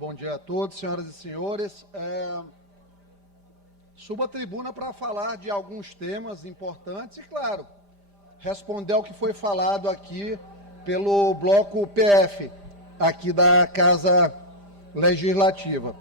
Bom dia a todos, senhoras e senhores. Subo à tribuna para falar de alguns temas importantes e, claro, responder ao que foi falado aqui pelo bloco PF, aqui da Casa Legislativa.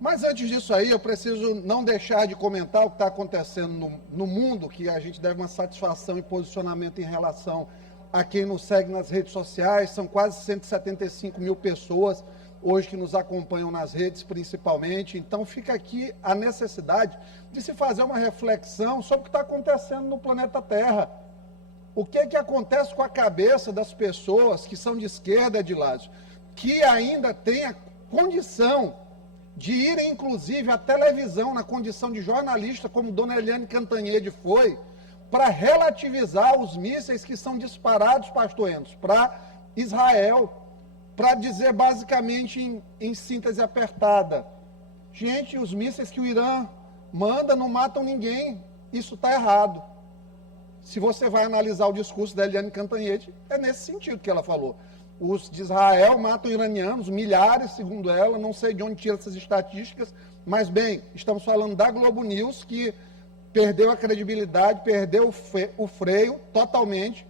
Mas antes disso aí, eu preciso não deixar de comentar o que está acontecendo no mundo, que a gente deve uma satisfação e posicionamento em relação a quem nos segue nas redes sociais. São quase 175 mil pessoas hoje que nos acompanham nas redes, principalmente. Então, fica aqui a necessidade de se fazer uma reflexão sobre o que está acontecendo no planeta Terra. O que acontece com a cabeça das pessoas que são de esquerda e de lado, que ainda têm a condição de irem, inclusive, à televisão, na condição de jornalista, como Dona Eliane Cantanhede foi, para relativizar os mísseis que são disparados, pastor Enos, para Israel, para dizer basicamente em síntese apertada: gente, os mísseis que o Irã manda não matam ninguém, isso está errado. Se você vai analisar o discurso da Eliane Cantanhede, é nesse sentido que ela falou. Os de Israel matam iranianos, milhares, segundo ela, não sei de onde tira essas estatísticas, mas bem, estamos falando da Globo News, que perdeu a credibilidade, perdeu o freio totalmente.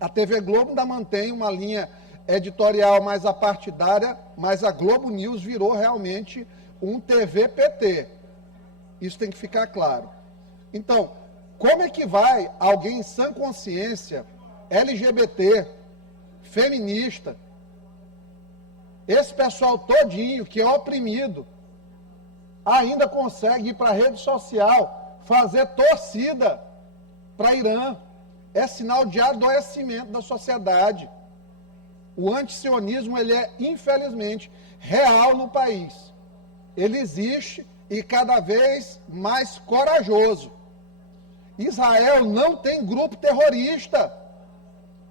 A TV Globo ainda mantém uma linha editorial mais apartidária, mas a Globo News virou realmente um TV PT. Isso tem que ficar claro. Então, como é que vai alguém em sã consciência, LGBT, feminista, esse pessoal todinho que é oprimido, ainda consegue ir para a rede social, fazer torcida para Irã? É sinal de adoecimento da sociedade. O antisionismo, ele é, infelizmente, real no país. Ele existe e cada vez mais corajoso. Israel não tem grupo terrorista.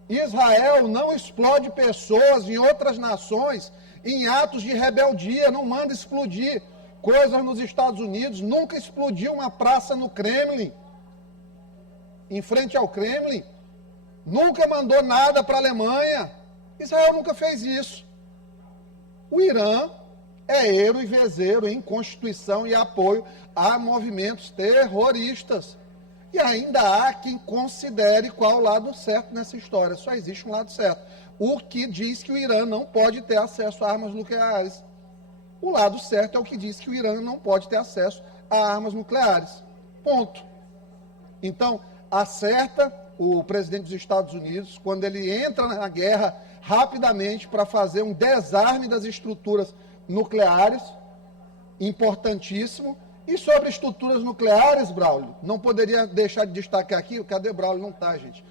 Israel não explode pessoas em outras nações em atos de rebeldia, não manda explodir coisas nos Estados Unidos, nunca explodiu uma praça no Kremlin, em frente ao Kremlin, nunca mandou nada para a Alemanha. Israel nunca fez isso. O Irã é eiro e vezeiro em constituição e apoio a movimentos terroristas. E ainda há quem considere qual o lado certo nessa história. Só existe um lado certo. O que diz que o Irã não pode ter acesso a armas nucleares. O lado certo é o que diz que o Irã não pode ter acesso a armas nucleares. Ponto. Então, acerta o presidente dos Estados Unidos, quando ele entra na guerra rapidamente para fazer um desarme das estruturas nucleares, importantíssimo. E sobre estruturas nucleares, Braulio, não poderia deixar de destacar aqui, cadê Braulio? Não está, gente.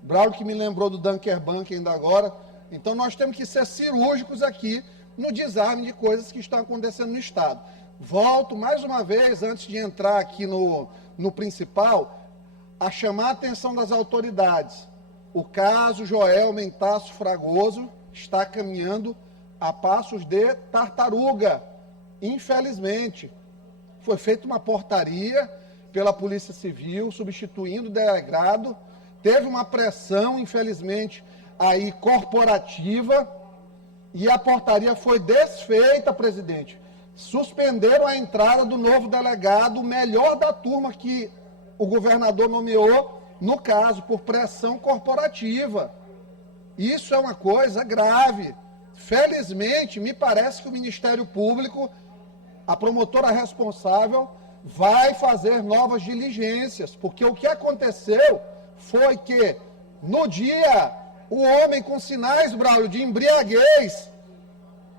Braulio que me lembrou do Dunker Bunker ainda agora. Então nós temos que ser cirúrgicos aqui no desarme de coisas que estão acontecendo no Estado. Volto mais uma vez, antes de entrar aqui no principal, a chamar a atenção das autoridades. O caso Joel Mentasso Fragoso está caminhando a passos de tartaruga, infelizmente. Foi feita uma portaria pela Polícia Civil, substituindo o delegado. Teve uma pressão, infelizmente, aí corporativa, e a portaria foi desfeita, presidente. Suspenderam a entrada do novo delegado, o melhor da turma que o governador nomeou, no caso, por pressão corporativa. Isso é uma coisa grave. Felizmente, me parece que o Ministério Público, a promotora responsável, vai fazer novas diligências, porque o que aconteceu foi que, no dia, o homem com sinais, Braulio, de embriaguez,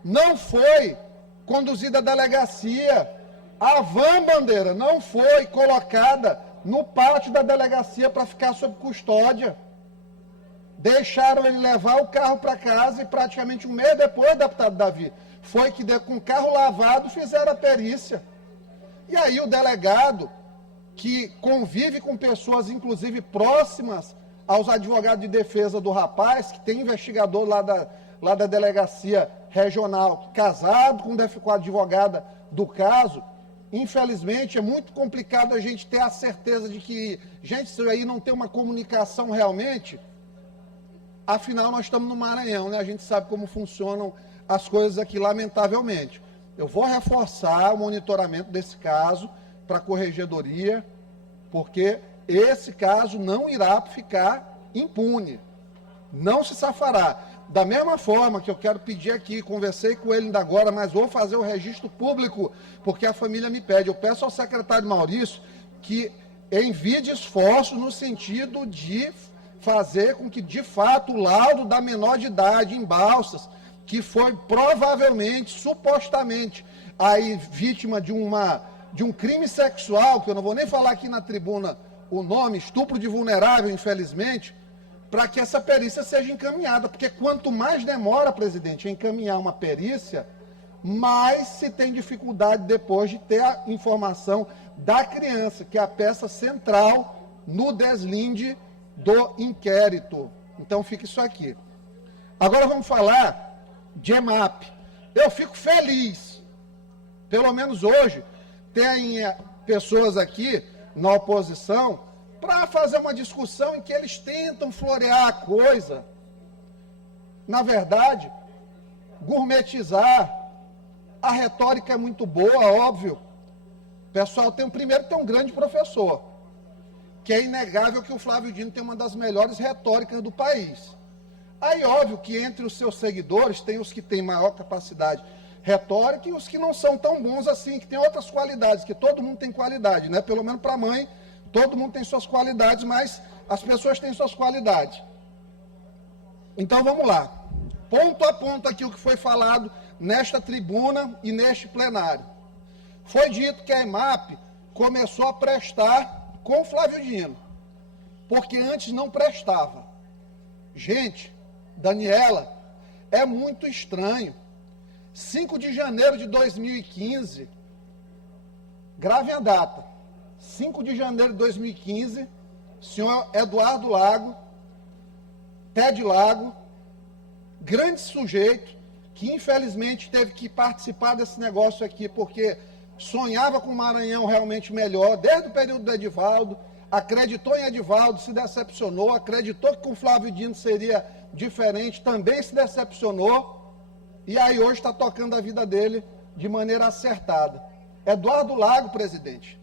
não foi conduzido à delegacia. A van Bandeira não foi colocada no pátio da delegacia para ficar sob custódia. Deixaram ele levar o carro para casa e praticamente um mês depois, deputado Davi, foi que com o carro lavado fizeram a perícia. E aí o delegado, que convive com pessoas, inclusive próximas aos advogados de defesa do rapaz, que tem investigador lá da delegacia regional, casado com a advogada do caso, infelizmente é muito complicado a gente ter a certeza de que, gente, isso aí não tem uma comunicação realmente. Afinal, nós estamos no Maranhão, né? A gente sabe como funcionam as coisas aqui, lamentavelmente. Eu vou reforçar o monitoramento desse caso para a corregedoria, porque esse caso não irá ficar impune, não se safará. Da mesma forma que eu quero pedir aqui, conversei com ele ainda agora, mas vou fazer o registro público, porque a família me pede. Eu peço ao secretário Maurício que envie esforços no sentido de fazer com que, de fato, o laudo da menor de idade em Balsas, que foi provavelmente, supostamente, aí vítima de um crime sexual, que eu não vou nem falar aqui na tribuna o nome, estupro de vulnerável, infelizmente, para que essa perícia seja encaminhada, porque quanto mais demora, presidente, a encaminhar uma perícia, mais se tem dificuldade depois de ter a informação da criança, que é a peça central no deslinde do inquérito. Então fica isso aqui. Agora vamos falar de EMAP. Eu fico feliz, pelo menos hoje, tem pessoas aqui na oposição para fazer uma discussão em que eles tentam florear a coisa, na verdade, gourmetizar. A retórica é muito boa, óbvio. Pessoal, primeiro tem um grande professor, que é inegável que o Flávio Dino tem uma das melhores retóricas do país. Aí, óbvio que entre os seus seguidores tem os que têm maior capacidade retórica e os que não são tão bons assim, que tem outras qualidades, que todo mundo tem qualidade, né? Pelo menos para a mãe, todo mundo tem suas qualidades, mas as pessoas têm suas qualidades. Então, vamos lá. Ponto a ponto aqui o que foi falado nesta tribuna e neste plenário. Foi dito que a EMAP começou a prestar com Flávio Dino, porque antes não prestava. Gente, Daniela, é muito estranho. 5 de janeiro de 2015, gravem a data, 5 de janeiro de 2015, senhor Eduardo Lago, Ted Lago, grande sujeito, que infelizmente teve que participar desse negócio aqui, porque sonhava com o Maranhão realmente melhor, desde o período do Edivaldo, acreditou em Edivaldo, se decepcionou, acreditou que com Flávio Dino seria diferente, também se decepcionou, e aí hoje está tocando a vida dele de maneira acertada. Eduardo Lago, presidente,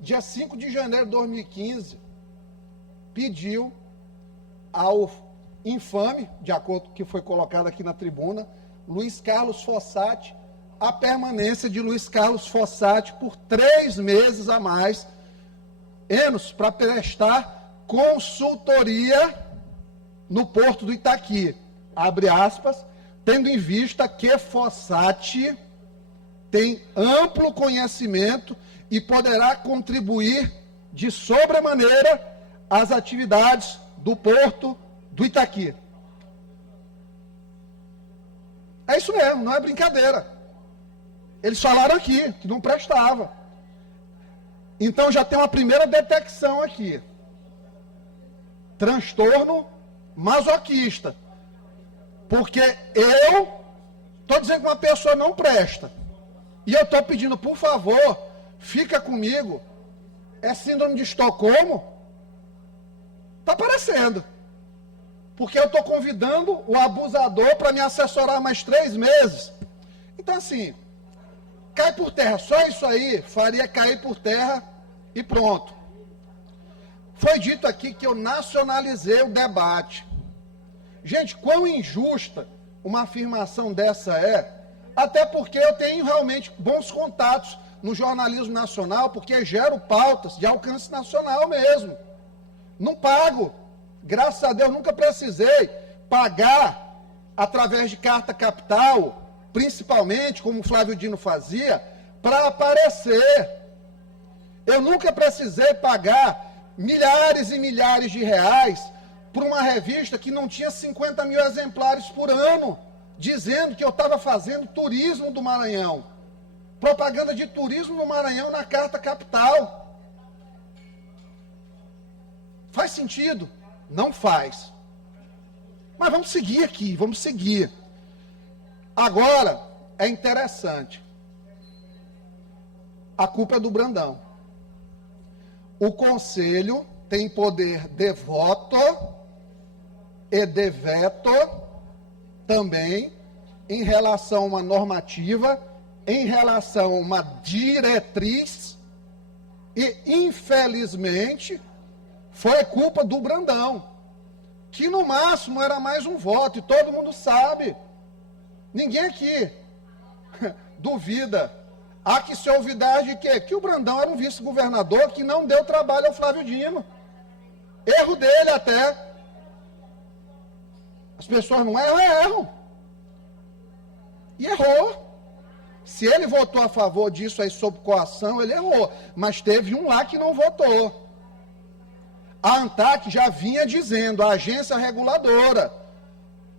dia 5 de janeiro de 2015, pediu ao infame, de acordo com o que foi colocado aqui na tribuna, Luiz Carlos Fossati, a permanência de Luiz Carlos Fossati por 3 meses a mais, para prestar consultoria no Porto do Itaqui, abre aspas, tendo em vista que Fossati tem amplo conhecimento e poderá contribuir de sobremaneira às atividades do Porto do Itaqui. É isso mesmo, não é brincadeira. Eles falaram aqui que não prestava. Então já tem uma primeira detecção aqui. Transtorno masoquista. Porque eu estou dizendo que uma pessoa não presta. E eu estou pedindo, por favor, fica comigo. É síndrome de Estocolmo? Está aparecendo. Porque eu estou convidando o abusador para me assessorar mais 3 meses. Então, assim, cai por terra. Só isso aí faria cair por terra e pronto. Foi dito aqui que eu nacionalizei o debate. Gente, quão injusta uma afirmação dessa é, até porque eu tenho realmente bons contatos no jornalismo nacional, porque gero pautas de alcance nacional mesmo. Não pago. Graças a Deus, nunca precisei pagar através de carta capital, principalmente, como o Flávio Dino fazia, para aparecer. Eu nunca precisei pagar milhares e milhares de reais por uma revista que não tinha 50 mil exemplares por ano, dizendo que eu estava fazendo turismo do Maranhão. Propaganda de turismo no Maranhão na carta capital. Faz sentido? Não faz. Mas vamos seguir aqui, vamos seguir. Agora, é interessante. A culpa é do Brandão. O Conselho tem poder de voto e de veto também em relação a uma normativa, em relação a uma diretriz, e, infelizmente, foi culpa do Brandão, que no máximo era mais um voto, e todo mundo sabe. Ninguém aqui duvida. Há que se olvidar de quê? Que o Brandão era um vice-governador que não deu trabalho ao Flávio Dino. Erro dele até. As pessoas não erram, erram. E errou. Se ele votou a favor disso aí sob coação, ele errou. Mas teve um lá que não votou. A ANTAC já vinha dizendo, a agência reguladora,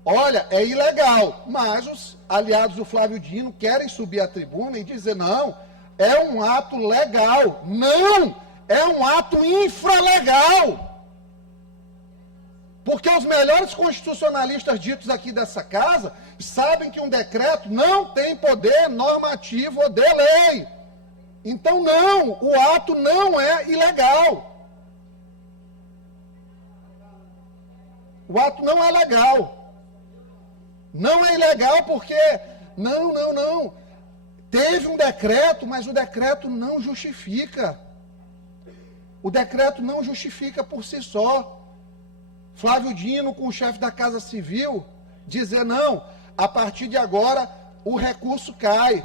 olha, é ilegal, mas os aliados do Flávio Dino querem subir à tribuna e dizer, não, é um ato legal. Não, é um ato infralegal. Porque os melhores constitucionalistas ditos aqui dessa casa sabem que um decreto não tem poder normativo ou de lei. Então, não, o ato não é ilegal. O ato não é legal. Não é ilegal porque, não. Teve um decreto, mas o decreto não justifica. O decreto não justifica por si só. Flávio Dino, com o chefe da Casa Civil, dizer, não, a partir de agora o recurso cai.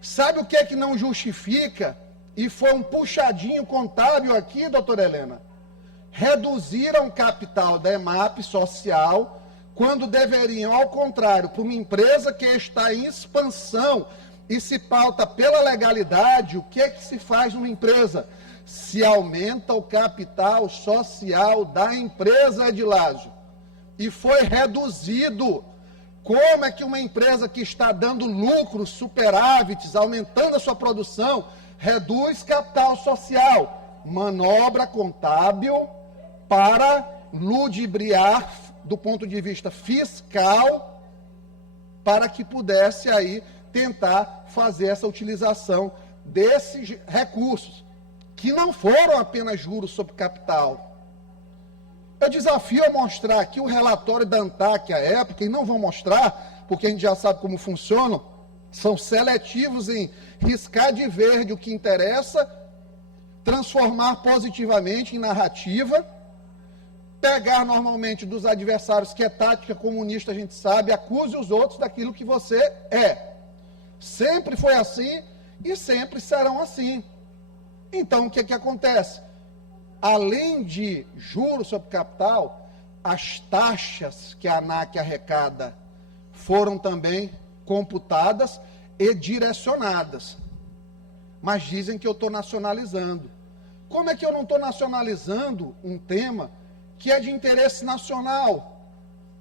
Sabe o que é que não justifica? E foi um puxadinho contábil aqui, doutora Helena. Reduziram o capital da EMAP social, quando deveriam, ao contrário, para uma empresa que está em expansão e se pauta pela legalidade, o que é que se faz numa empresa? Se aumenta o capital social da empresa, Edilásio. E foi reduzido. Como é que uma empresa que está dando lucros, superávites, aumentando a sua produção, reduz capital social? Manobra contábil para ludibriar, do ponto de vista fiscal, para que pudesse aí tentar fazer essa utilização desses recursos, que não foram apenas juros sobre capital. Eu desafio a mostrar aqui o relatório da ANTAC à época, e não vou mostrar, porque a gente já sabe como funcionam, são seletivos em riscar de verde o que interessa, transformar positivamente em narrativa, pegar normalmente dos adversários, que é tática comunista, a gente sabe, acuse os outros daquilo que você é. Sempre foi assim e sempre serão assim. Então, o que acontece? Além de juros sobre capital, as taxas que a ANAC arrecada foram também computadas e direcionadas. Mas dizem que eu estou nacionalizando. Como é que eu não estou nacionalizando um tema que é de interesse nacional,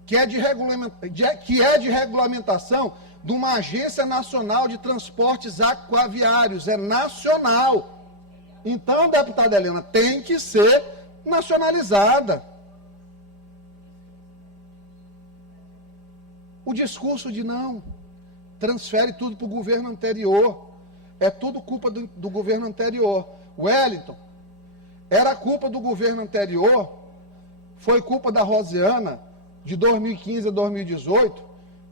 que é de regulamentação de uma agência nacional de transportes aquaviários, é nacional. Então, deputada Helena, tem que ser nacionalizada. O discurso de não, transfere tudo para o governo anterior, é tudo culpa do governo anterior. Wellington, era culpa do governo anterior, foi culpa da Rosiana, de 2015 a 2018,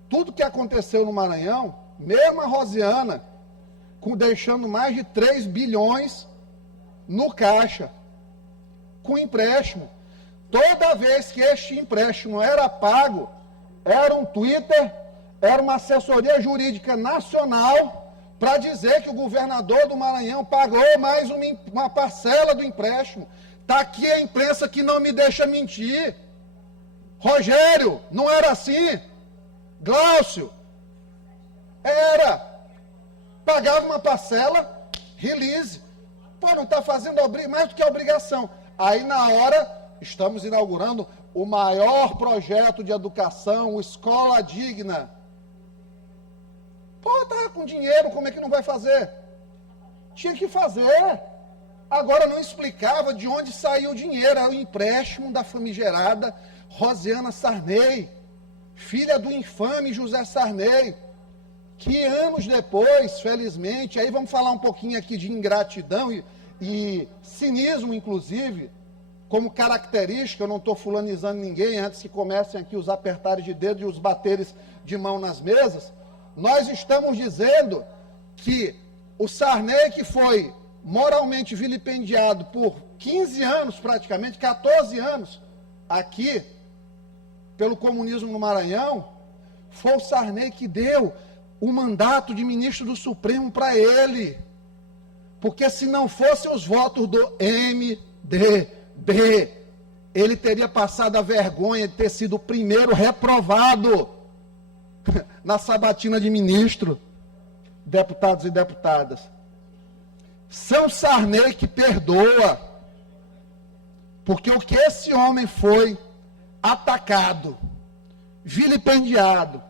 tudo que aconteceu no Maranhão, mesmo a Rosiana, deixando mais de 3 bilhões no caixa, com empréstimo. Toda vez que este empréstimo era pago, era um Twitter, era uma assessoria jurídica nacional para dizer que o governador do Maranhão pagou mais uma parcela do empréstimo. Está aqui a imprensa que não me deixa mentir. Rogério, não era assim. Glaucio, era. Pagava uma parcela, release. Pô, não está fazendo mais do que obrigação. Aí, na hora, estamos inaugurando o maior projeto de educação, o Escola Digna. Pô, estava com dinheiro, como é que não vai fazer? Tinha que fazer. Agora não explicava de onde saiu o dinheiro. Era o empréstimo da famigerada Rosiana Sarney, filha do infame José Sarney, que anos depois, felizmente, aí vamos falar um pouquinho aqui de ingratidão e cinismo, inclusive, como característica. Eu não estou fulanizando ninguém, antes que comecem aqui os apertares de dedo e os bateres de mão nas mesas, nós estamos dizendo que o Sarney, que foi moralmente vilipendiado por 15 anos, praticamente, 14 anos, aqui, pelo comunismo no Maranhão, foi o Sarney que deu o mandato de ministro do Supremo para ele. Porque se não fossem os votos do MDB, ele teria passado a vergonha de ter sido o primeiro reprovado na sabatina de ministro, deputados e deputadas. São Sarney que perdoa, porque o que esse homem foi atacado, vilipendiado,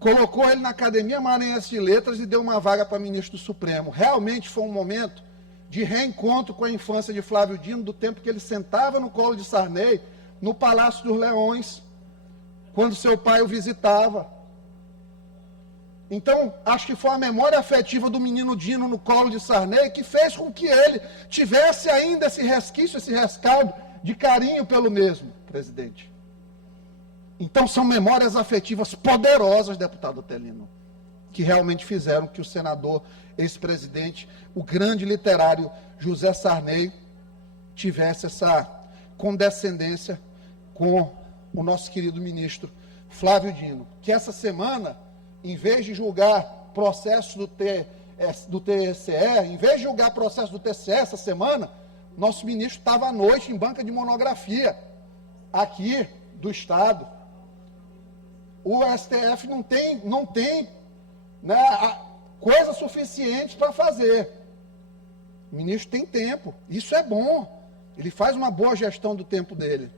colocou ele na Academia Maranhense de Letras e deu uma vaga para ministro do Supremo. Realmente foi um momento de reencontro com a infância de Flávio Dino, do tempo que ele sentava no colo de Sarney, no Palácio dos Leões, quando seu pai o visitava. Então, acho que foi a memória afetiva do menino Dino no colo de Sarney que fez com que ele tivesse ainda esse resquício, esse rescaldo de carinho pelo mesmo, presidente. Então, são memórias afetivas poderosas, deputado Otelino, que realmente fizeram que o senador, ex-presidente, o grande literário José Sarney, tivesse essa condescendência com o nosso querido ministro Flávio Dino, que essa semana, em vez de julgar processo do TSE, em vez de julgar processo do TSE essa semana, nosso ministro estava à noite em banca de monografia, aqui do Estado. O STF não tem coisa suficiente para fazer. O ministro tem tempo, isso é bom. Ele faz uma boa gestão do tempo dele.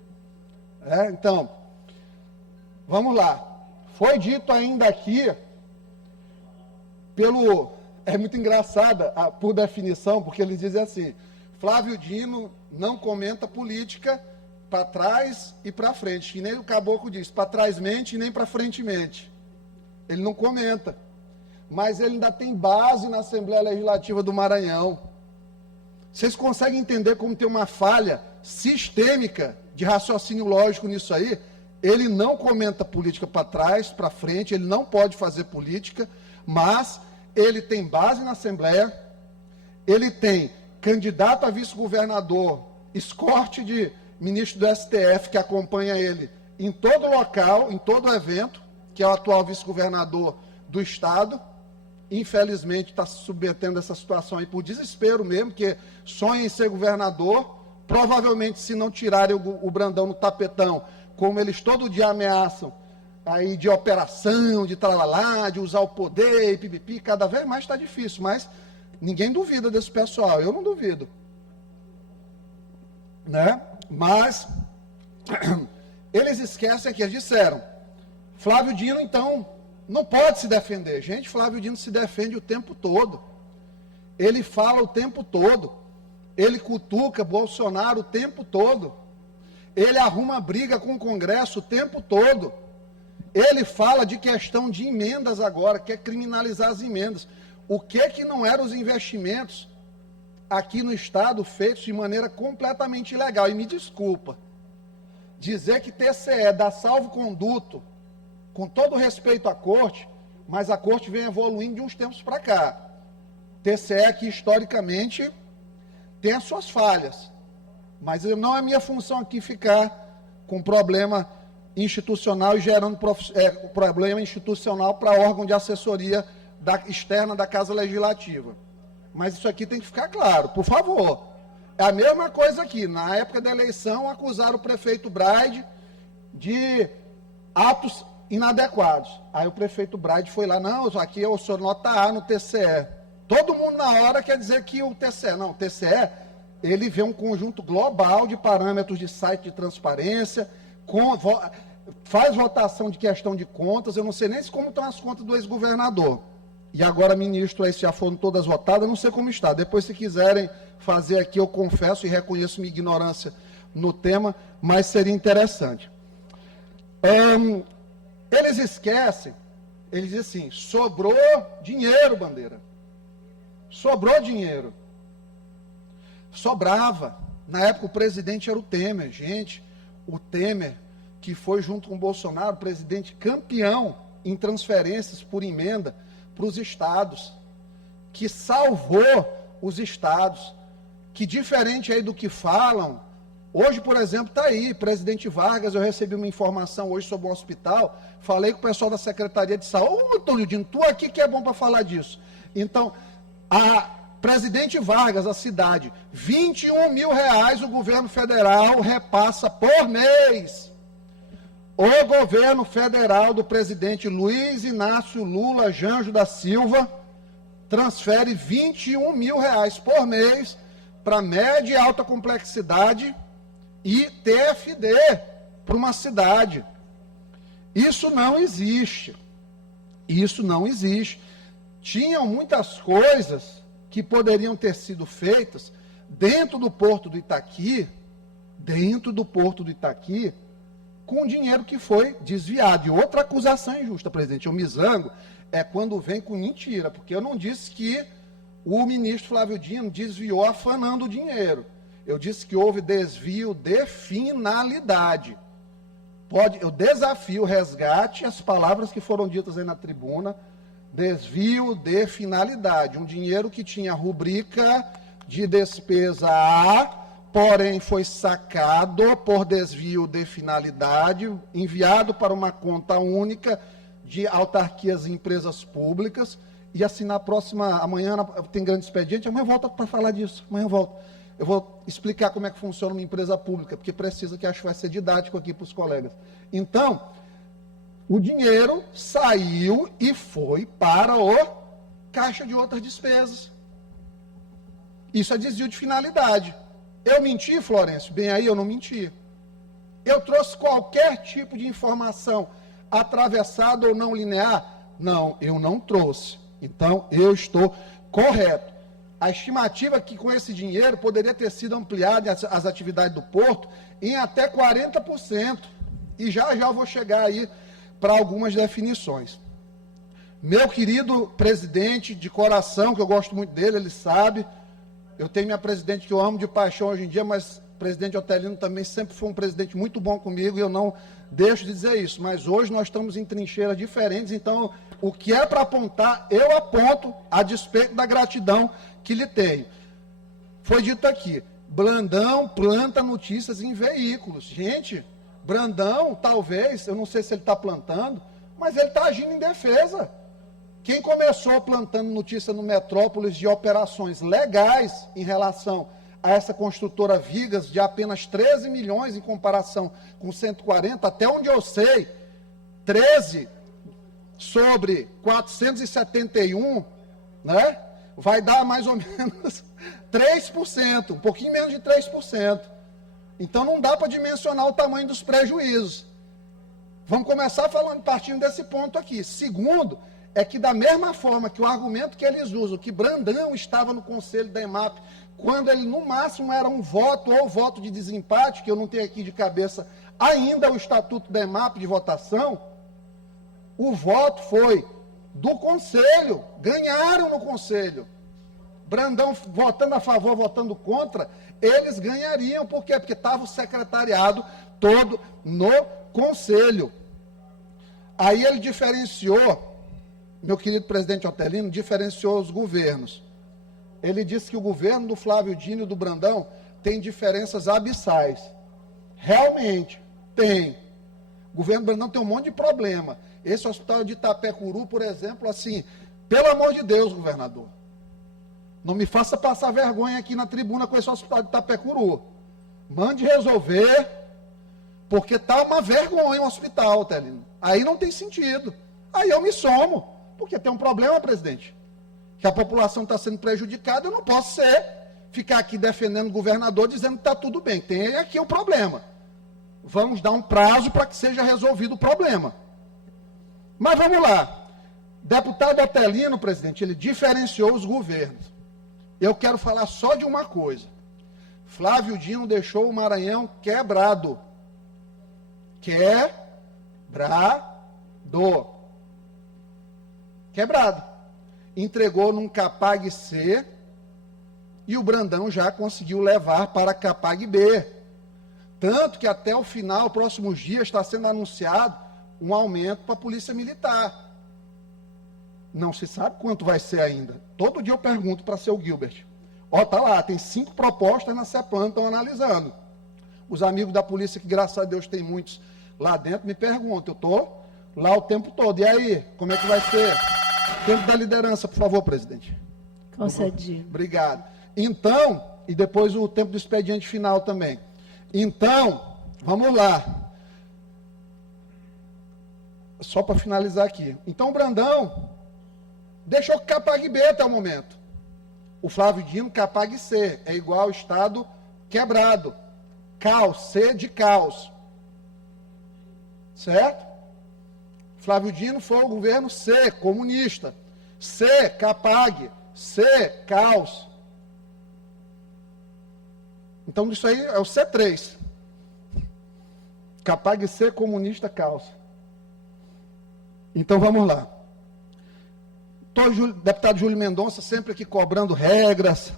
Então, vamos lá. Foi dito ainda aqui, é muito engraçada, por definição, porque eles dizem assim, Flávio Dino não comenta política para trás e para frente, que nem o Caboclo diz, para trás mente e nem para frente mente. Ele não comenta, mas ele ainda tem base na Assembleia Legislativa do Maranhão. Vocês conseguem entender como tem uma falha sistêmica de raciocínio lógico nisso aí? Ele não comenta política para trás, para frente, ele não pode fazer política, mas ele tem base na Assembleia, ele tem candidato a vice-governador, escorte de ministro do STF que acompanha ele em todo local, em todo evento, que é o atual vice-governador do Estado. Infelizmente está se submetendo a essa situação aí por desespero mesmo, que sonha em ser governador. Provavelmente, se não tirarem o Brandão no tapetão, como eles todo dia ameaçam, aí de operação, de tralalá, de usar o poder, e pipipi, cada vez mais está difícil, mas ninguém duvida desse pessoal, eu não duvido. Mas, eles esquecem que eles disseram, Flávio Dino, então, não pode se defender. Gente, Flávio Dino se defende o tempo todo. Ele fala o tempo todo. Ele cutuca Bolsonaro o tempo todo. Ele arruma briga com o Congresso o tempo todo. Ele fala de questão de emendas agora, quer criminalizar as emendas. O que não eram os investimentos aqui no Estado feitos de maneira completamente ilegal? E me desculpa, dizer que TCE dá salvo-conduto, com todo respeito à Corte, mas a Corte vem evoluindo de uns tempos para cá. TCE que historicamente tem as suas falhas, mas não é minha função aqui ficar com problema institucional e gerando problema institucional para órgão de assessoria externa da Casa Legislativa. Mas isso aqui tem que ficar claro, por favor. É a mesma coisa aqui. Na época da eleição, acusaram o prefeito Braide de atos inadequados. Aí o prefeito Braide foi lá, não, aqui eu sou nota A no TCE. Todo mundo na hora quer dizer que o TCE, não, o TCE, ele vê um conjunto global de parâmetros de site de transparência, faz votação de questão de contas, eu não sei nem como estão as contas do ex-governador. E agora, ministro, aí já foram todas votadas, não sei como está. Depois, se quiserem fazer aqui, eu confesso e reconheço minha ignorância no tema, mas seria interessante. Eles esquecem, eles dizem assim, sobrou dinheiro, Bandeira. Sobrou dinheiro. Sobrava. Na época o presidente era o Temer. Gente, o Temer que foi, junto com o Bolsonaro, presidente campeão em transferências por emenda para os estados, que salvou os estados, que, diferente aí do que falam, hoje, por exemplo, está aí, presidente Vargas, eu recebi uma informação hoje sobre um hospital, falei com o pessoal da Secretaria de Saúde, ô Antônio Dino, tu aqui que é bom para falar disso. Então, a presidente Vargas, a cidade, R$21 mil o governo federal repassa por mês. O governo federal do presidente Luiz Inácio Lula Janjo da Silva transfere R$21 mil por mês para média e alta complexidade e TFD para uma cidade. Isso não existe. Isso não existe. Tinham muitas coisas que poderiam ter sido feitas dentro do Porto do Itaqui, com dinheiro que foi desviado. E outra acusação injusta, presidente, eu me zango, é quando vem com mentira, porque eu não disse que o ministro Flávio Dino desviou afanando o dinheiro. Eu disse que houve desvio de finalidade. Eu desafio, resgate as palavras que foram ditas aí na tribuna, desvio de finalidade. Um dinheiro que tinha rubrica de despesa A, porém foi sacado por desvio de finalidade, enviado para uma conta única de autarquias e empresas públicas, e assim na próxima, amanhã tem grande expediente, amanhã eu volto para falar disso, amanhã eu volto. Eu vou explicar como é que funciona uma empresa pública, porque precisa, que acho que vai ser didático aqui para os colegas. Então, o dinheiro saiu e foi para o caixa de outras despesas. Isso é desvio de finalidade. Eu menti, Florencio? Bem aí, eu não menti. Eu trouxe qualquer tipo de informação atravessada ou não linear? Não, eu não trouxe. Então, eu estou correto. A estimativa é que com esse dinheiro poderia ter sido ampliada as atividades do Porto em até 40%. E já eu vou chegar aí para algumas definições. Meu querido presidente de coração, que eu gosto muito dele, ele sabe, eu tenho minha presidente que eu amo de paixão hoje em dia, mas o presidente Otelino também sempre foi um presidente muito bom comigo, e eu não deixo de dizer isso, mas hoje nós estamos em trincheiras diferentes, então o que é para apontar, eu aponto a despeito da gratidão que lhe tenho. Foi dito aqui, Brandão planta notícias em veículos. Gente, Brandão, talvez, eu não sei se ele está plantando, mas ele está agindo em defesa. Quem começou plantando notícia no Metrópolis de operações legais em relação a essa construtora Vigas, de apenas 13 milhões em comparação com 140, até onde eu sei, 13 sobre 471, né? Vai dar mais ou menos 3%, um pouquinho menos de 3%. Então não dá para dimensionar o tamanho dos prejuízos. Vamos começar partindo desse ponto aqui. Segundo, é que da mesma forma que o argumento que eles usam, que Brandão estava no conselho da EMAP, quando ele no máximo era um voto ou voto de desempate, que eu não tenho aqui de cabeça ainda o estatuto da EMAP de votação, o voto foi do conselho, ganharam no conselho. Brandão votando a favor, votando contra, eles ganhariam. Por quê? Porque estava o secretariado todo no conselho. Aí ele diferenciou, meu querido presidente Otelino, diferenciou os governos. Ele disse que o governo do Flávio Dino e do Brandão tem diferenças abissais. Realmente, tem. O governo do Brandão tem um monte de problema. Esse hospital de Itapecuru, por exemplo, assim, pelo amor de Deus, governador, não me faça passar vergonha aqui na tribuna com esse hospital de Itapecuru. Mande resolver, porque está uma vergonha o hospital, Telino. Aí não tem sentido. Aí eu me somo, porque tem um problema, presidente, que a população está sendo prejudicada, eu não posso ficar aqui defendendo o governador, dizendo que está tudo bem. Tem aqui o problema. Vamos dar um prazo para que seja resolvido o problema. Mas vamos lá. Deputado Otelino, presidente, ele diferenciou os governos. Eu quero falar só de uma coisa. Flávio Dino deixou o Maranhão quebrado. Quebrado. Entregou num Capag C e o Brandão já conseguiu levar para Capag B. Tanto que até o final, próximos dias, está sendo anunciado um aumento para a Polícia Militar. Não se sabe quanto vai ser ainda. Todo dia eu pergunto para seu Gilbert. Ó, tá lá, tem 5 propostas na CEPLAN, estão analisando. Os amigos da polícia, que graças a Deus tem muitos lá dentro, me perguntam. Eu estou lá o tempo todo. E aí, como é que vai ser? Tempo da liderança, por favor, presidente. Concedido. Obrigado. Então, e depois o tempo do expediente final também. Então, vamos lá. Só para finalizar aqui. Então, o Brandão deixou que Capag B até o momento. O Flávio Dino, Capag C. É igual ao Estado quebrado. Caos, C de caos. Certo? Flávio Dino foi o governo C, comunista. C, Capag. C, caos. Então, isso aí é o C3. Capag C, comunista, caos. Então, vamos lá. Deputado Júlio Mendonça sempre aqui cobrando regras.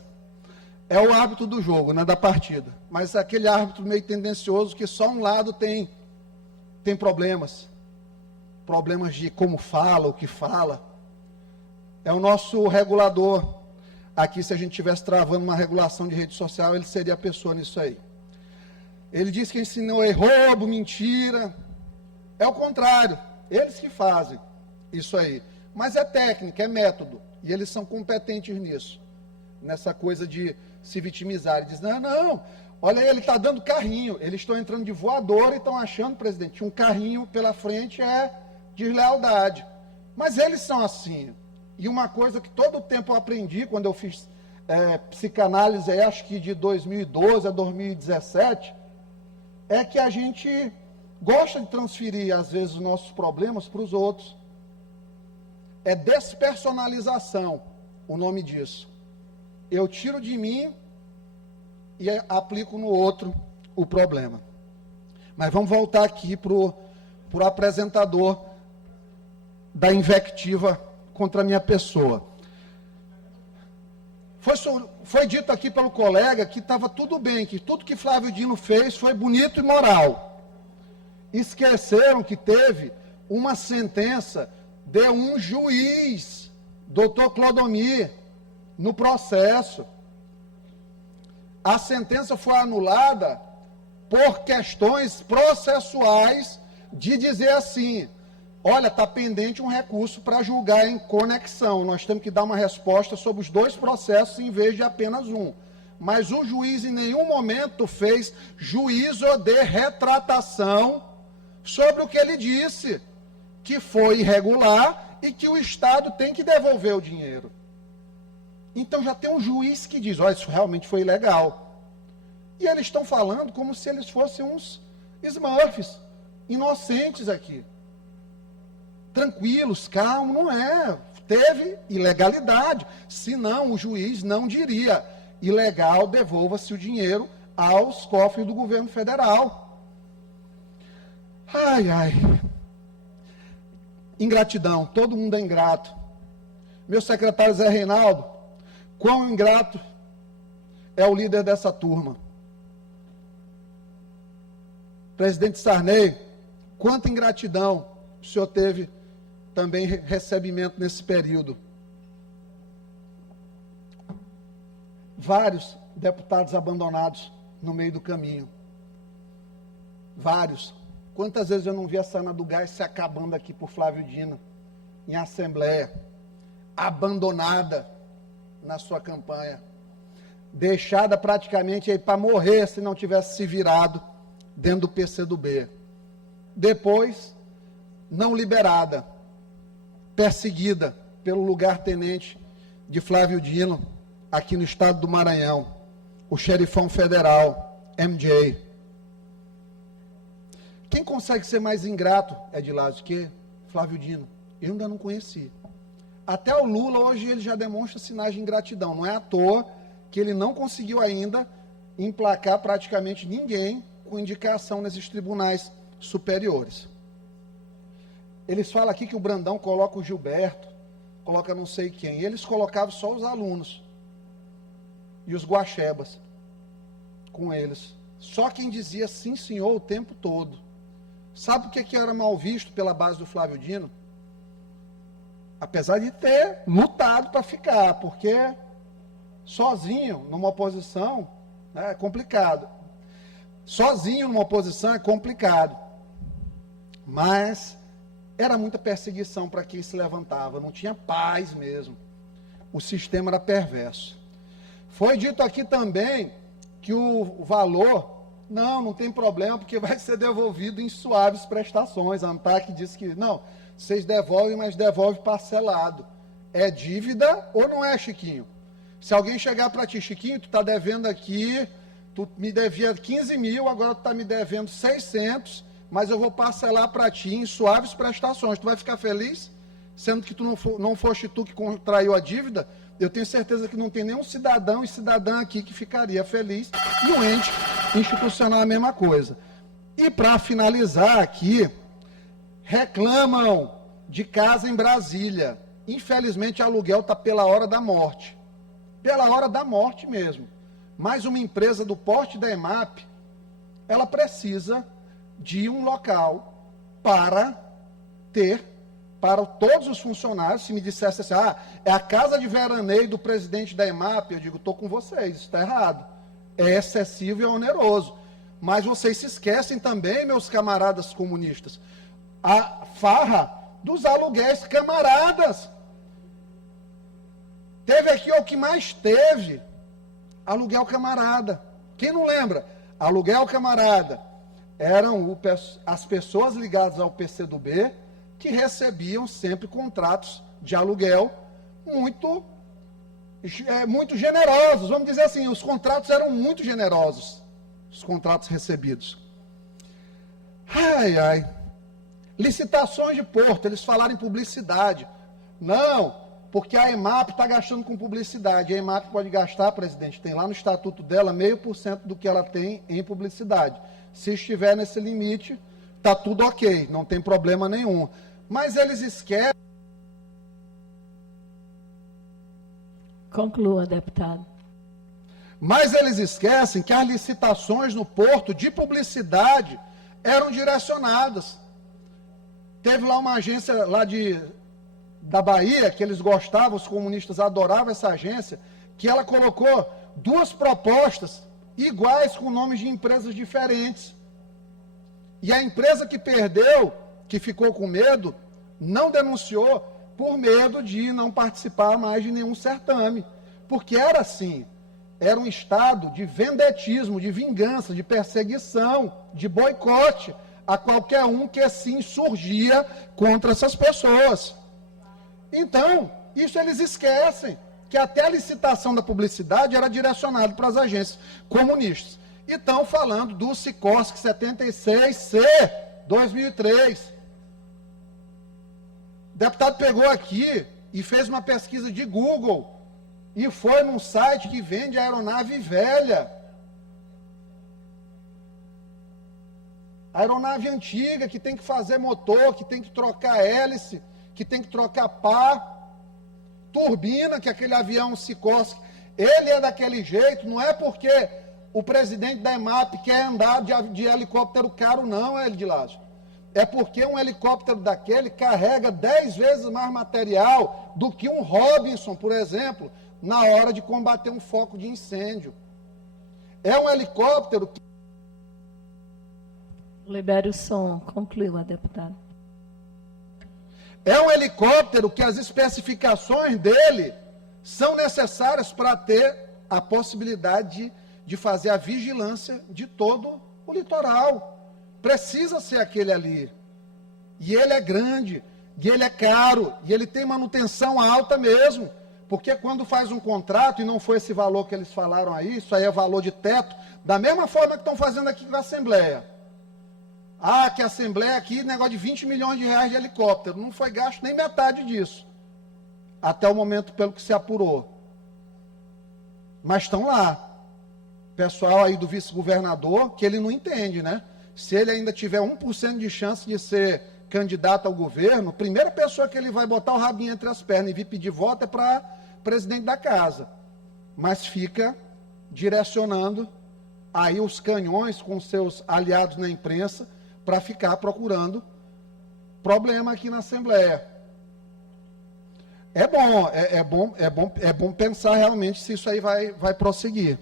É o árbitro do jogo, né, da partida. Mas é aquele árbitro meio tendencioso que só um lado tem problemas. Problemas de como fala, o que fala. É o nosso regulador. Aqui, se a gente estivesse travando uma regulação de rede social, ele seria a pessoa nisso aí. Ele disse que ensinou roubo, mentira. É o contrário. Eles que fazem isso aí. Mas é técnica, é método. E eles são competentes nisso. Nessa coisa de se vitimizar. Ele diz, não, olha aí, ele está dando carrinho. Eles estão entrando de voador e estão achando, presidente, um carrinho pela frente é deslealdade. Mas eles são assim. E uma coisa que todo o tempo eu aprendi, quando eu fiz psicanálise, acho que de 2012 a 2017, é que a gente gosta de transferir, às vezes, os nossos problemas para os outros. É despersonalização o nome disso. Eu tiro de mim e aplico no outro o problema. Mas vamos voltar aqui para o apresentador da invectiva contra a minha pessoa. Foi dito aqui pelo colega que estava tudo bem, que tudo que Flávio Dino fez foi bonito e moral. Esqueceram que teve uma sentença de um juiz, doutor Clodomir, no processo. A sentença foi anulada por questões processuais de dizer assim, olha, está pendente um recurso para julgar em conexão. Nós temos que dar uma resposta sobre os 2 processos em vez de apenas um. Mas o juiz em nenhum momento fez juízo de retratação sobre o que ele disse, que foi irregular e que o Estado tem que devolver o dinheiro. Então já tem um juiz que diz, olha, isso realmente foi ilegal. E eles estão falando como se eles fossem uns Smurfs, inocentes aqui. Tranquilos, calmos, não é. Teve ilegalidade. Senão o juiz não diria, ilegal, devolva-se o dinheiro aos cofres do governo federal. Ai, ai. Ingratidão, todo mundo é ingrato. Meu secretário Zé Reinaldo, quão ingrato é o líder dessa turma. Presidente Sarney, quanta ingratidão o senhor teve também recebimento nesse período. Vários deputados abandonados no meio do caminho. Vários. Quantas vezes eu não vi a Sana do Gás se acabando aqui por Flávio Dino, em assembleia, abandonada na sua campanha, deixada praticamente aí para morrer se não tivesse se virado dentro do PCdoB. Depois, não liberada, perseguida pelo lugar-tenente de Flávio Dino, aqui no estado do Maranhão, o xerifão federal, MJ. Quem consegue ser mais ingrato, Edilásio, que Flávio Dino? Eu ainda não conheci. Até o Lula, hoje, ele já demonstra sinais de ingratidão. Não é à toa que ele não conseguiu ainda emplacar praticamente ninguém com indicação nesses tribunais superiores. Eles falam aqui que o Brandão coloca o Gilberto, coloca não sei quem. E eles colocavam só os alunos e os guaxebas com eles. só quem dizia sim, senhor, o tempo todo. Sabe por que era mal visto pela base do Flávio Dino? Apesar de ter lutado para ficar, porque sozinho, numa oposição, é complicado. Sozinho numa oposição é complicado. Mas era muita perseguição para quem se levantava, não tinha paz mesmo. O sistema era perverso. Foi dito aqui também que o valor, não tem problema, porque vai ser devolvido em suaves prestações. A ANTAC disse que, não, vocês devolvem, mas devolve parcelado. É dívida ou não é, Chiquinho? Se alguém chegar para ti, Chiquinho, tu está devendo aqui, tu me devia 15 mil, agora tu está me devendo 600, mas eu vou parcelar para ti em suaves prestações. Tu vai ficar feliz? Sendo que tu não foste tu que contraiu a dívida, eu tenho certeza que não tem nenhum cidadão e cidadã aqui que ficaria feliz. E o ente institucional é a mesma coisa. E para finalizar aqui, reclamam de casa em Brasília. Infelizmente, o aluguel está pela hora da morte. Pela hora da morte mesmo. Mas uma empresa do porte da EMAP, ela precisa de um local para ter, para todos os funcionários. Se me dissesse assim, é a casa de veraneio do presidente da EMAP, eu digo, estou com vocês, isso está errado. É excessivo e oneroso. Mas vocês se esquecem também, meus camaradas comunistas, a farra dos aluguéis camaradas. Teve aqui o que mais teve, aluguel camarada. Quem não lembra? Aluguel camarada. Eram as pessoas ligadas ao PCdoB que recebiam sempre contratos de aluguel muito generosos. Vamos dizer assim, os contratos eram muito generosos, os contratos recebidos. Licitações de porto, eles falaram em publicidade. Não, porque a EMAP está gastando com publicidade. A EMAP pode gastar, presidente, tem lá no estatuto dela 0,5% do que ela tem em publicidade. Se estiver nesse limite, está tudo ok, não tem problema nenhum. Mas eles esquecem... Conclua, deputado. Mas eles esquecem que as licitações no porto de publicidade eram direcionadas. Teve lá uma agência lá da Bahia, que eles gostavam, os comunistas adoravam essa agência, que ela colocou 2 propostas iguais com nomes de empresas diferentes. E a empresa que perdeu, que ficou com medo, não denunciou por medo de não participar mais de nenhum certame. Porque era assim, era um estado de vendetismo, de vingança, de perseguição, de boicote a qualquer um que assim surgia contra essas pessoas. Então, isso eles esquecem, que até a licitação da publicidade era direcionada para as agências comunistas. E estão falando do Sikorsky 76C 2003. O deputado pegou aqui e fez uma pesquisa de Google e foi num site que vende aeronave velha. Aeronave antiga, que tem que fazer motor, que tem que trocar hélice, que tem que trocar pá, turbina, que aquele avião Sikorsky, ele é daquele jeito, não é porque o presidente da EMAP quer andar de helicóptero caro, não, de Lázaro. É porque um helicóptero daquele carrega 10 vezes mais material do que um Robinson, por exemplo, na hora de combater um foco de incêndio. É um helicóptero que... Libere o som. Conclua, deputado. É um helicóptero que as especificações dele são necessárias para ter a possibilidade de fazer a vigilância de todo o litoral. Precisa ser aquele ali. E ele é grande, e ele é caro, e ele tem manutenção alta mesmo. Porque quando faz um contrato, e não foi esse valor que eles falaram aí, isso aí é valor de teto, da mesma forma que estão fazendo aqui com a Assembleia. Que a Assembleia aqui, negócio de 20 milhões de reais de helicóptero. Não foi gasto nem metade disso. Até o momento, pelo que se apurou. Mas estão lá. Pessoal aí do vice-governador, que ele não entende, né? Se ele ainda tiver 1% de chance de ser candidato ao governo, a primeira pessoa que ele vai botar o rabinho entre as pernas e vir pedir voto é para presidente da casa. Mas fica direcionando aí os canhões com seus aliados na imprensa para ficar procurando problema aqui na Assembleia. É bom pensar realmente se isso aí vai prosseguir.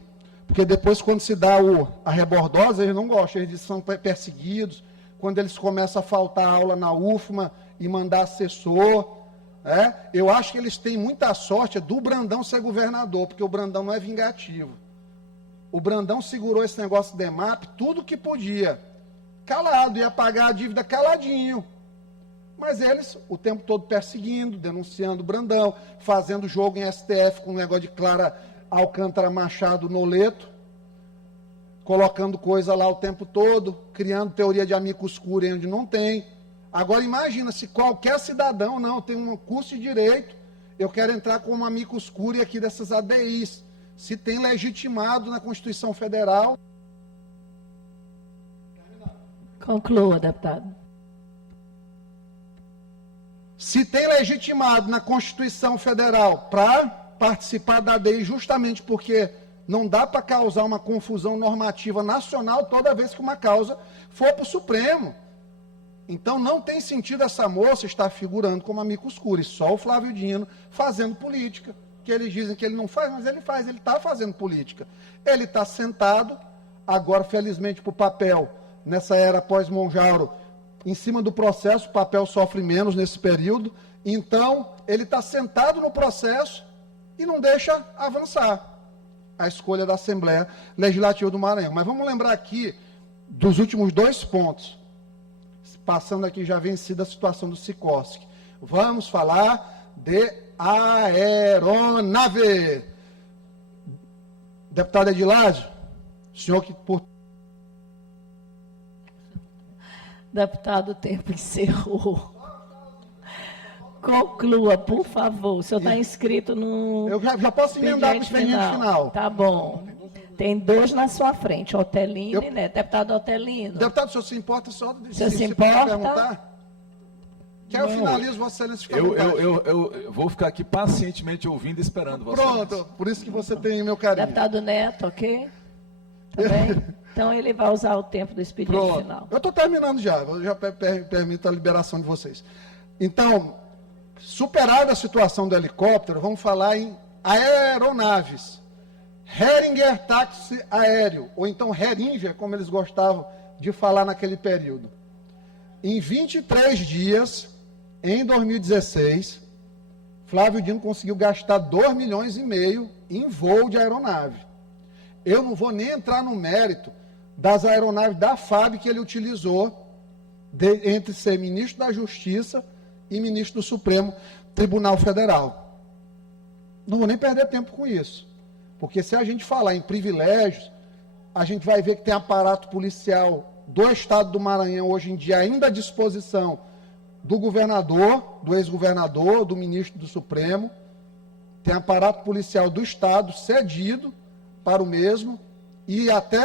Porque depois, quando se dá a rebordosa, eles não gostam, eles são perseguidos. Quando eles começam a faltar aula na UFMA e mandar assessor. Eu acho que eles têm muita sorte do Brandão ser governador, porque o Brandão não é vingativo. O Brandão segurou esse negócio do EMAP tudo que podia. Calado, ia pagar a dívida caladinho. Mas eles, o tempo todo perseguindo, denunciando o Brandão, fazendo jogo em STF com o negócio de Clara Alcântara Machado Noleto, colocando coisa lá o tempo todo, criando teoria de amicus curiae onde não tem. Agora imagina se qualquer cidadão, não, tem um curso de direito, eu quero entrar como amicus curiae aqui dessas ADIs, se tem legitimado na Constituição Federal. Conclua, deputado. Se tem legitimado na Constituição Federal para participar da ADI, justamente porque não dá para causar uma confusão normativa nacional toda vez que uma causa for para o Supremo. Então não tem sentido essa moça estar figurando como amicus curiae, só o Flávio Dino fazendo política, que eles dizem que ele não faz, mas ele faz, ele está fazendo política. Ele está sentado, agora felizmente para o papel, nessa era pós-Monjauro, em cima do processo, o papel sofre menos nesse período, então ele está sentado no processo e não deixa avançar a escolha da Assembleia Legislativa do Maranhão. Mas vamos lembrar aqui dos últimos 2 pontos, passando aqui já vencida a situação do Sikorsky. Vamos falar de aeronave. Deputado Ediládio, senhor que por... Deputado, o tempo encerrou. Conclua, por favor. O senhor está inscrito no... Eu já posso emendar para o expediente final. Tá bom. Tem 2 na sua frente, Otelino e Neto. Deputado Otelino. Deputado, o senhor se importa só de se importa? Perguntar? Quer eu finalizo, Vossa Excelência, fica à vontade. Eu vou ficar aqui pacientemente ouvindo e esperando você. Pronto, por isso que você tem meu carinho. Deputado Neto, ok? Tá bem? Então ele vai usar o tempo do expediente final. Eu estou terminando já, eu já permito a liberação de vocês. Então, superada a situação do helicóptero, vamos falar em aeronaves. Heringer táxi aéreo, ou então Heringer, como eles gostavam de falar naquele período. Em 23 dias, em 2016, Flávio Dino conseguiu gastar 2,5 milhões em voo de aeronave. Eu não vou nem entrar no mérito das aeronaves da FAB que ele utilizou entre ser ministro da Justiça e ministro do Supremo Tribunal Federal. Não vou nem perder tempo com isso. Porque se a gente falar em privilégios, a gente vai ver que tem aparato policial do Estado do Maranhão hoje em dia ainda à disposição do governador, do ex-governador, do ministro do Supremo. Tem aparato policial do Estado cedido para o mesmo e até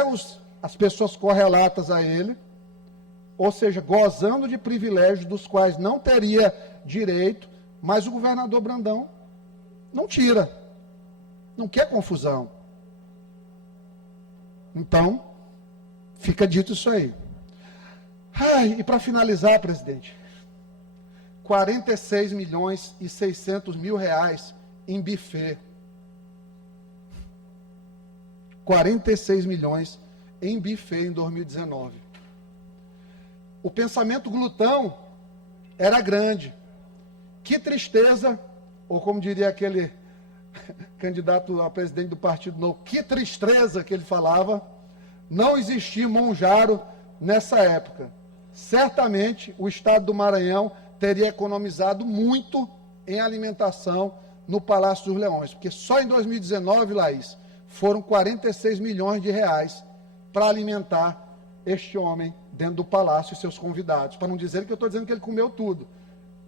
as pessoas correlatas a ele, ou seja, gozando de privilégios dos quais não teria direito, mas o governador Brandão não tira. Não quer confusão. Então, fica dito isso aí. E para finalizar, presidente, 46 milhões e 600 mil reais em buffet. 46 milhões em buffet em 2019. O pensamento glutão era grande. Que tristeza, ou como diria aquele candidato a presidente do Partido Novo, que tristeza que ele falava, não existia Monjaro nessa época. Certamente o Estado do Maranhão teria economizado muito em alimentação no Palácio dos Leões, porque só em 2019, Laís, foram 46 milhões de reais para alimentar este homem dentro do Palácio e seus convidados, para não dizer que eu estou dizendo que ele comeu tudo,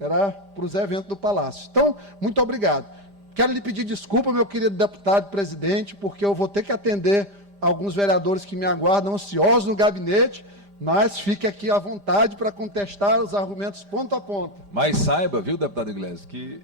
era para os eventos do Palácio. Então, muito obrigado. Quero lhe pedir desculpa, meu querido deputado presidente, porque eu vou ter que atender alguns vereadores que me aguardam ansiosos no gabinete, mas fique aqui à vontade para contestar os argumentos ponto a ponto. Mas saiba, viu, deputado Iglesias, que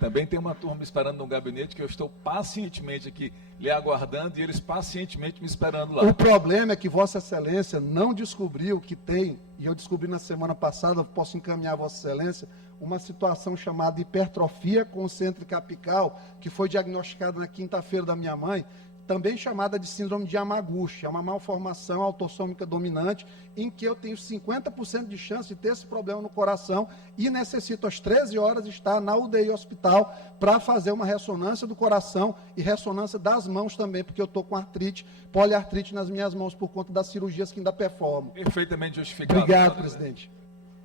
Também tem uma turma esperando no gabinete que eu estou pacientemente aqui lhe aguardando e eles pacientemente me esperando lá. O problema é que Vossa Excelência não descobriu que tem, e eu descobri na semana passada, posso encaminhar a Vossa Excelência, uma situação chamada hipertrofia concêntrica apical, que foi diagnosticada na quinta-feira da minha mãe, também chamada de síndrome de Yamaguchi. É uma malformação autossômica dominante em que eu tenho 50% de chance de ter esse problema no coração e necessito às 13 horas estar na UDI hospital para fazer uma ressonância do coração e ressonância das mãos também, porque eu estou com artrite, poliartrite nas minhas mãos por conta das cirurgias que ainda performo. Perfeitamente justificado. Obrigado, presidente.